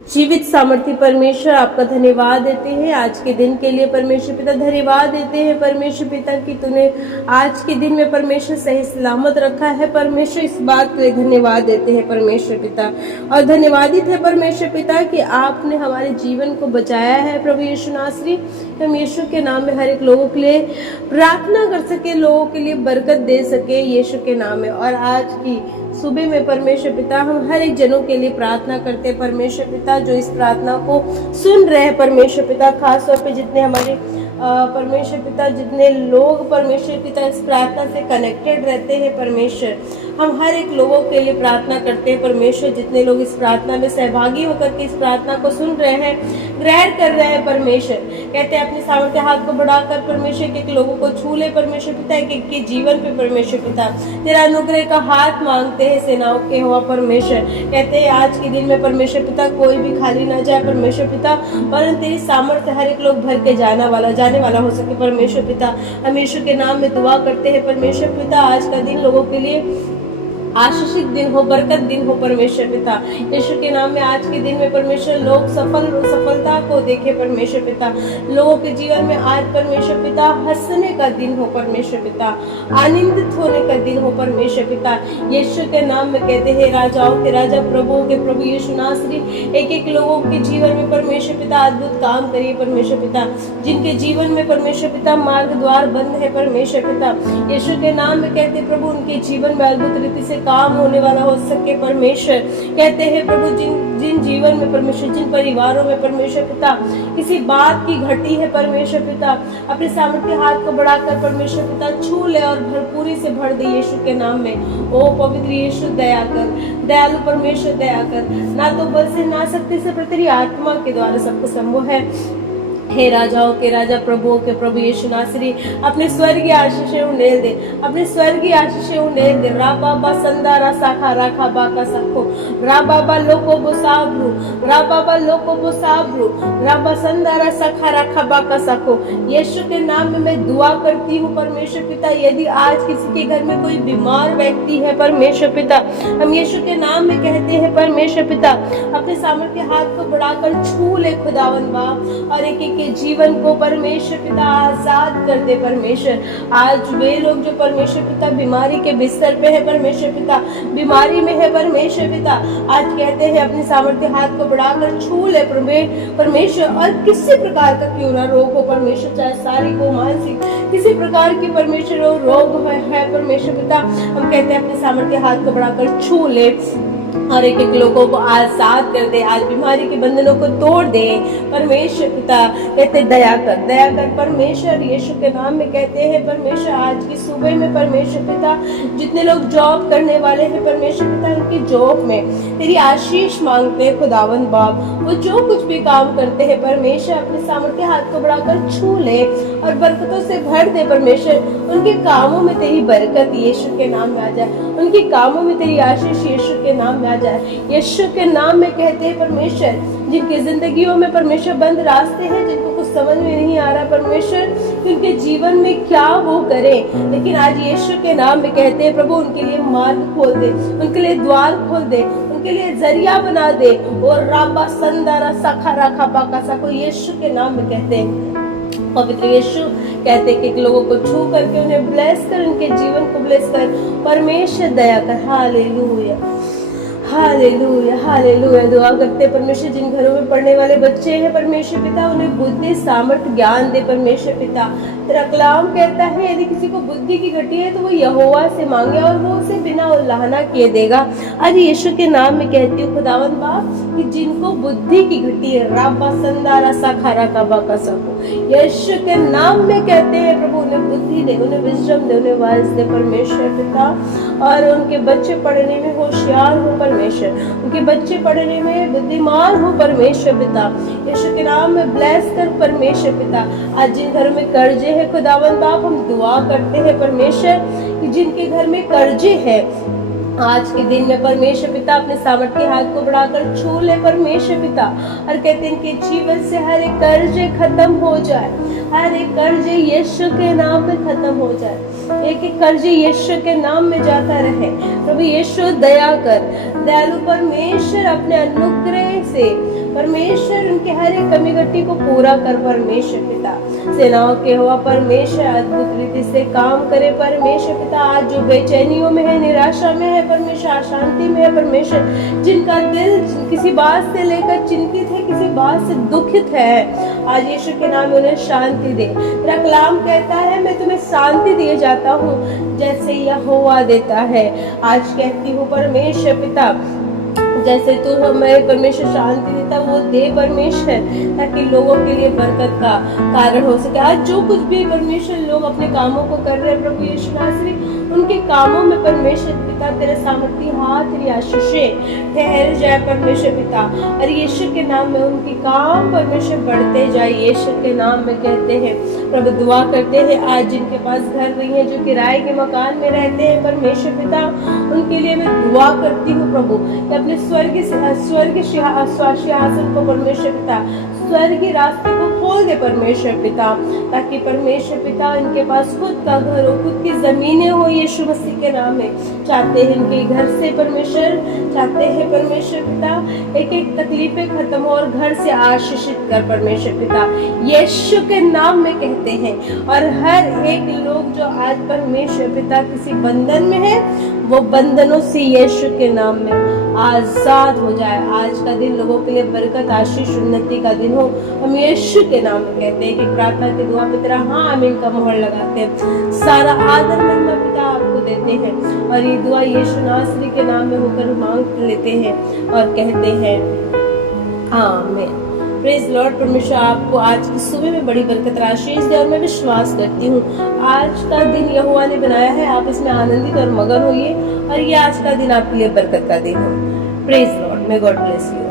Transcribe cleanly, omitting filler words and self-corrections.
जीवित सामर्थ्य परमेश्वर आपका धन्यवाद देते हैं आज के दिन के लिए। परमेश्वर पिता धन्यवाद देते हैं परमेश्वर पिता कि तूने आज के दिन में परमेश्वर सही सलामत रखा है। परमेश्वर इस बात के लिए धन्यवाद देते हैं परमेश्वर पिता, और धन्यवादित है परमेश्वर पिता कि आपने हमारे जीवन को बचाया है। प्रभु यीशु नासरी, हम यीशु के नाम में हर एक लोगों के लिए प्रार्थना कर सके, लोगों के लिए बरकत दे सके यीशु के नाम में। और आज की सुबह में परमेश्वर पिता हम हर एक जनों के लिए प्रार्थना करते हैं परमेश्वर पिता, जो इस प्रार्थना को सुन रहे हैं परमेश्वर पिता। खास तौर पे जितने हमारे परमेश्वर पिता, जितने लोग परमेश्वर पिता इस प्रार्थना से कनेक्टेड रहते हैं परमेश्वर, हम हर एक लोगों के लिए प्रार्थना करते हैं परमेश्वर। जितने लोग इस प्रार्थना में सहभागी होकर के इस प्रार्थना को सुन रहे हैं, ग्रहण कर रहे हैं परमेश्वर, कहते हैं अपने सामर्थ्य हाथ को बढ़ाकर परमेश्वर के लोगों को छू ले परमेश्वर पिता, एक के जीवन पे परमेश्वर पिता तेरा अनुग्रह का हाथ मांगते हैं सेनाओं के हुआ परमेश्वर। कहते हैं आज के दिन में परमेश्वर पिता कोई भी खाली ना जाए परमेश्वर पिता, परंतु तेरी सामर्थ्य हर एक लोग भर के जाने वाला हो सके परमेश्वर पिता। हम यीशु के नाम में दुआ करते हैं परमेश्वर पिता, आज का दिन लोगों के लिए आशीषित दिन हो, बरकत दिन हो परमेश्वर पिता। यीशु के नाम में आज के दिन में परमेश्वर लोग सफलता को देखे परमेश्वर पिता। लोगों के जीवन में आज परमेश्वर पिता हंसने का दिन हो परमेश्वर पिता, आनंदित होने का दिन हो परमेश्वर पिता। यीशु के नाम में कहते हैं राजाओं के राजा, प्रभुओं के प्रभु यीशु नासरी, एक एक लोगों के जीवन में परमेश्वर पिता अद्भुत काम करिए परमेश्वर पिता। जिनके जीवन में परमेश्वर पिता मार्ग द्वार बंद है परमेश्वर पिता, यीशु के नाम में कहते प्रभु उनके जीवन में अद्भुत रीति से काम होने वाला हो सके परमेश्वर। कहते हैं प्रभु जिन जीवन में परमेश्वर, जिन परिवारों में परमेश्वर पिता किसी बात की घटी है परमेश्वर पिता, अपने सामर्थ्य हाथ को बढ़ाकर परमेश्वर पिता छू ले और भरपूरी से भर दे यीशु के नाम में। ओ पवित्र यीशु दया कर, दयालु परमेश्वर दया कर, ना तो बल से ना शक्ति से पर तेरी आत्मा के द्वारा सबको संभव है। हे राजाओं के राजा, प्रभुओं के प्रभु यीशु नासरी, अपने स्वर्गीय आशीषें उन्हें दे, अपने स्वर्गीय आशीषें उन्हें दे। राबाबा संदारा साखा राखा बाका साखो, राबाबा लोको बोसाब्रू, राबाबा लोको बोसाब्रू, राबा संदारा साखा राखा बाका साखो। यीशु के नाम में मैं दुआ करती हूँ परमेश्वर पिता, यदि आज किसी के घर में कोई बीमार व्यक्ति है परमेश्वर पिता, हम यीशु के नाम में कहते हैं परमेश्वर पिता अपने सामर्थ्य हाथ को बढ़ाकर छू ले खुदावन बाप, और एक के जीवन को परमेश्वर पिता आजाद कर दे परमेश्वर। आज वे लोग जो परमेश्वर पिता बीमारी के बिस्तर पे है परमेश्वर पिता, बीमारी में है परमेश्वर पिता, आज कहते हैं अपने सामर्थ्य हाथ को बढ़ाकर छू ले परमेश्वर। और किसी प्रकार का क्यों ना रोग हो परमेश्वर, चाहे शारीरिक हो मानसिक, किसी प्रकार की परमेश्वर रोग है परमेश्वर पिता, हम कहते हैं अपने सामर्थ्य हाथ को बढ़ाकर छू ले और एक एक लोगों को आजाद कर दे, आज बीमारी के बंधनों को तोड़ दे परमेश्वर पिता। कहते दया कर परमेश्वर, यीशु के नाम में कहते हैं परमेश्वर आज की सुबह में परमेश्वर पिता जितने लोग जॉब करने वाले हैं परमेश्वर पिता, उनकी जॉब में तेरी आशीष मांगते हैं खुदावन बाप। वो जो कुछ भी काम करते हैं परमेश्वर अपने सामर्थ्य हाथ को बढ़ाकर छू ले और बरकतों से भर दे परमेश्वर। उनके कामों में तेरी बरकत यीशु के नाम में आ जाए, उनके कामों में तेरी आशीष यीशु के नाम में आ जाए। यीशु के नाम में कहते हैं परमेश्वर जिनकी जिंदगियों में परमेश्वर बंद रास्ते हैं, जिनको कुछ समझ में नहीं आ रहा परमेश्वर उनके जीवन में क्या वो करें, लेकिन आज यीशु के नाम में कहते हैं प्रभु उनके लिए मार्ग खोल दे, उनके लिए द्वार खोल दे, उनके लिए जरिया बना दे। और राबा संदारा सखा राखा बाका साको, यीशु के नाम में कहते हैं पवित्र यीशु, कहते हैं कि लोगों को छू करके उन्हें ब्लेस कर, उनके जीवन को ब्लेस कर परमेश्वर दया कर। Hallelujah hallelujah hallelujah. दुआ करते परमेश्वर जिन घरों में पढ़ने वाले बच्चे हैं परमेश्वर पिता, उन्हें बुद्धि सामर्थ्य ज्ञान दे परमेश्वर पिता। तेरा कलाम कहता है यदि किसी को बुद्धि की घटी है तो वो यहोवा से मांगे और वो उसे बिना उल्लाहना किए देगा। आज यीशु के नाम में कहती हूँ खुदावन बाप कि जिनको बुद्धि की घटी है, राबा संदारा साखारा का बाका सको, यीशु के नाम में कहते हैं प्रभु उन्हें बुद्धि दे, उन्हें विजडम दे, उन्हें वाइस दे परमेश्वर पिता। और उनके बच्चे पढ़ने में होशियार हो परमेश्वर, उनके बच्चे पढ़ने में बुद्धिमान हो परमेश्वर पिता। यीशु के नाम में ब्लेस कर परमेश्वर पिता। आज जिन घरों में कर्जे है खुदावन बाप, हम दुआ करते हैं परमेश्वर कि जिनके घर में कर्जे है आज के दिन में परमेश्वर पिता अपने सामर्थ्य हाथ को बढ़ाकर छू ले परमेश्वर पिता, और कहते हैं कि जीवन से हर एक कर्ज खत्म हो जाए, हर एक कर्ज यीशु के नाम में खत्म हो जाए, एक एक कर्ज यीशु के नाम में जाता रहे। प्रभु यीशु दया कर, दयालु परमेश्वर अपने अनुग्रह से परमेश्वर उनके हर एक कमी घटी को पूरा कर परमेश्वर पिता। सेनाओं के हुआ परमेश्वर अद्भुत रीति से काम करे परमेश्वर पिता। आज जो बेचैनियों में है, निराशा में है परमेश्वर, अशांति में है परमेश्वर, जिनका दिल किसी बात से लेकर चिंतित है, किसी बात से दुखित है, आज यीशु के नाम में उन्हें शांति दे। तेरा कलाम कहता है मैं तुम्हें शांति दिए जाता हूँ जैसे यहोवा देता है। आज कहती हूँ परमेश्वर पिता, जैसे तू हमें परमेश्वर शांति देता वो दे परमेश्वर, ताकि लोगों के लिए बरकत का कारण हो सके। आज जो कुछ भी परमेश्वर लोग अपने कामों को कर रहे हैं प्रभु यीशु नासरी, उनके कामों में परमेश्वर पिता तेरे सामर्थी हाथ, तेरी आशीषें ठहर जाए परमेश्वर पिता, और यीशु के नाम में उनके काम परमेश्वर बढ़ते जाए। यीशु के नाम में कहते हैं प्रभु, दुआ करते हैं आज जिनके पास घर नहीं है, जो किराए के मकान में रहते हैं परमेश्वर पिता, उनके लिए मैं दुआ करती हूँ प्रभु कि अपने स्वर्ग सिंहासन को परमेश्वर पिता, स्वर्गीय रास्ते को खोल दे परमेश्वर पिता, ताकि परमेश्वर पिता इनके पास खुद का घर हो, खुद की जमीनें हो यीशु मसीह के नाम में। चाहते हैं इनके घर से परमेश्वर, चाहते हैं परमेश्वर पिता एक एक तकलीफें खत्म हो और घर से आशीषित कर परमेश्वर पिता, यीशु के नाम में कहते हैं। और हर एक लोग जो आज परमेश्वर पिता किसी बंधन में है, वो बंधनों से यीशु के नाम में आजाद हो जाए। आज का दिन लोगों के लिए बरकत, आशीष, उन्नति का दिन हो। हम यीशु के नाम में कहते हैं कि प्रार्थना की दुआ पे तेरा हाँ आमीन का मोहर लगाते हैं। सारा आदर महिमा पिता आपको देते हैं, और ये दुआ यीशु नासरी के नाम में होकर मांग लेते हैं और कहते हैं आमीन। Praise Lord. परमेश्वर आपको आज की सुबह में बड़ी बरकत आशीष दे, और मैं विश्वास करती हूँ आज का दिन यहोवा ने बनाया है, आप इसमें आनंदित और मगन होइए, और ये आज का दिन आपके लिए बरकत का दिन हो। Praise Lord. May God bless you.